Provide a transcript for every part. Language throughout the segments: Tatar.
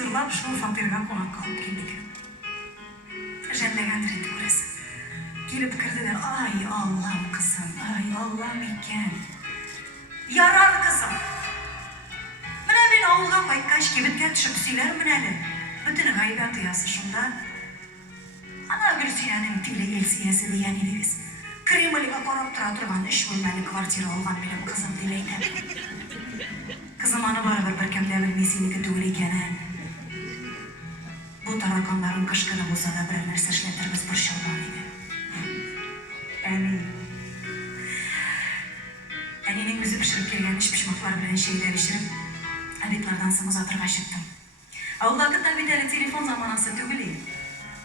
зырлап шул фатирга кунакка алып килдек. Жәлләгән итеп күрәсең. Килеп керделәр. Ай, Аллам кызым, ай, Аллам икән. Ярар кызым. Менә мин авылга кайткач кибеткә төшеп сөйләрмен әле. Бөтен гайбәт оясы шунда. Ана Гөлсинәнең тиле Елсиясе дигән идегез. Кремльгә карап тора торган 3 бүлмәле квартира алган минем кызым дип әйтә. Кызым аны барыбер беркем дә белми синеке түгел икәнен. Бу тараканларын кышкыны булса да берәр нәрсә эшләтербез борчылмаган иде. Әнинең үзе пешереп килгән эшпишмаклар белән чәйләр эчереп, обедлардан соң озатырга чыктым. Вакытта бит әле телефон заманасы түгел иде.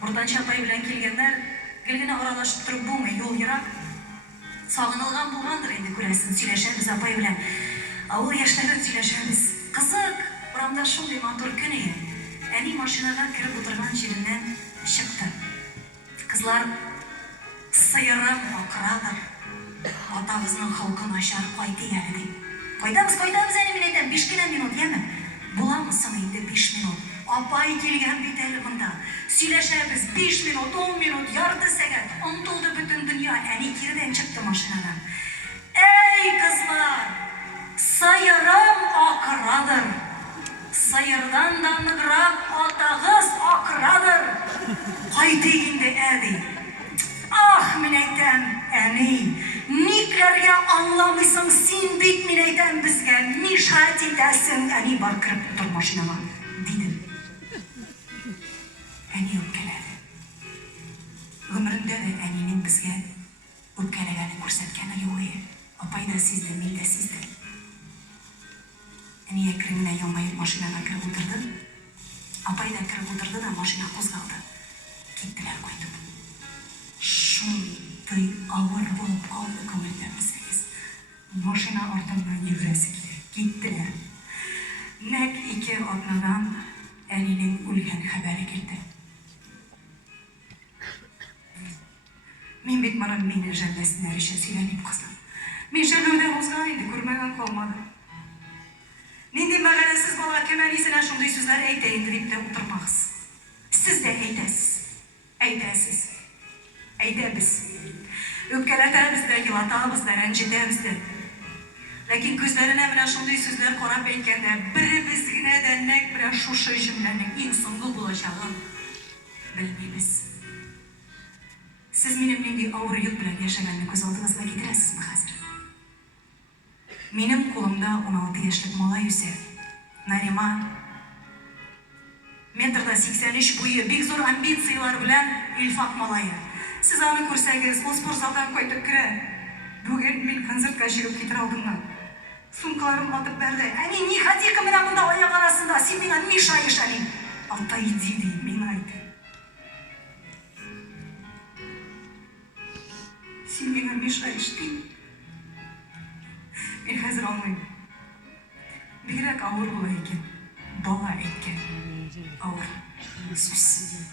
Уртанчы апай белән килгәннәр гел генә аралашып торып булмый, юл ерак. Сагынылган булгандыр инде күрәсең, сөйләшәбез апай белән. Авыл яшьләре сөйләшәбез. Кызык, урамда шундый матур көн иде. Әни машинага кирип утырган җиреннән чыкты. Кызлар сыйырым акырадыр. Атабызның халкы начар кайты әле ди. Кайдабыз әни мин әйтәм, 5 генә минут, яме? Буламы соң инде 5 минут? Апай килгән бит әле монда. Сөйләшәбез 5 минут, 10 минут, ярты сәгать. Онтылды бөтен дөнья. Әни кирдән чыкты машинадан. Эй, кызлар! Сыйырым акырадыр. Сыйырдан да ныграк атагыз акырадыр. Кайты инде әди. Ах, мин әйтәм, әни, никләргә аңламыйсың син бит, мин әйтәм безгә, нишат итәсең, әни бар кирип утыр машинага, дидем. Әни үпкәләде. Гомерендә дә әнинең безгә үпкәләгәнен күрсәткәне юк иде. Апай да сизде, мин дә сиздем. Әни әкрен-генә елмаеп машинага кирип утырды. Апай да кирип утырды да машина кузгалды. Киттеләр кайтып. Шундай авыр булып калды күңелдә белсәгез. Машина артыннан йөгерәсе килә. Киттеләр. Нәкъ 2 атнадан әнинең үлгән хәбәре килде. Мин бит моны мине жәлләсеннәр өчен сөйләмим кызым. Мин жәлләүдән узган инде, күрмәгән калмады. Нинди мәгънәсез бала кем әнисенә шундый сүзләр әйтә инде дип тә утырмагыз. Сез дә әйтәсез. Әйтәбез. Үпкәләтәбез дә, елатабыз да, рәнҗетәбез дә. Ләкин күзләренә менә шундый сүзләр карап әйткәндә, беребез генә дә нәкъ менә шушы җөмләнең иң соңгы булачагын белмибез. Сез минем нинди авыр йөк белән яшәгәнне күз алдыгызга китерәсезме хәзер? Минем кулымда 16 яшьлек малай үсә. Нариман. Метрда 83 буе, бик зур амбициялар белән Илфат малае. Сез аны күрсәгез, ул спортзалдан кайтып керә. Бүген мин концертка чыгып китер алдымнан. Сумкаларым атып бәрде. Әни, ни хатика менә монда аяк арасында? Син миңа мешаешь, әни. Отойди, ди, миңа әйт. Син миңа мешаешь, ди. Мин хәзер алмыйм. Бигрәк авыр була икән. Бала әйткән. Ауыр. Сүз.